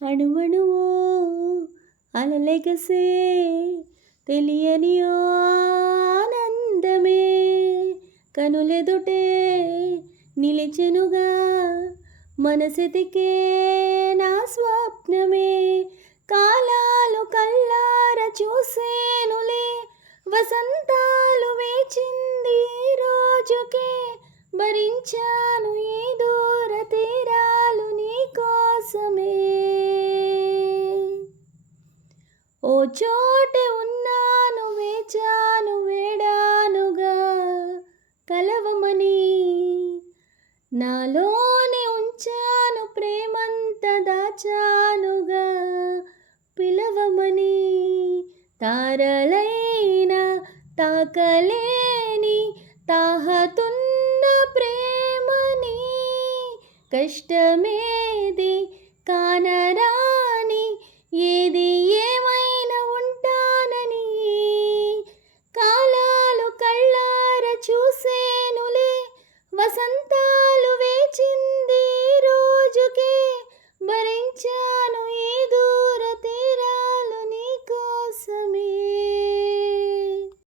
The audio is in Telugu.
అణువణువో అలలెగసే తెలియని ఓ ఆనందమే కనులెదుటే నిలిచెనుగా మనసెతికే నా స్వప్నమే కాలాలు కల్లార చూసేనులే వసంతాలు వేచింది ఈ రోజుకే భరించాను ఈ దూర తీరాలు నీ కోసమే ఓ చోటే ఉన్నాను వేచాను వేడానుగా కలవమని నాలోనే ఉంచాను ప్రేమంత దాచానుగా పిలవమని తారలైనా తాకలేని తాహతున్న ప్రేమని కష్టమేది కానరాని ఏది ఏమైనా ఉంటానని కాలాలు కళ్ళార చూసేనులే వసంత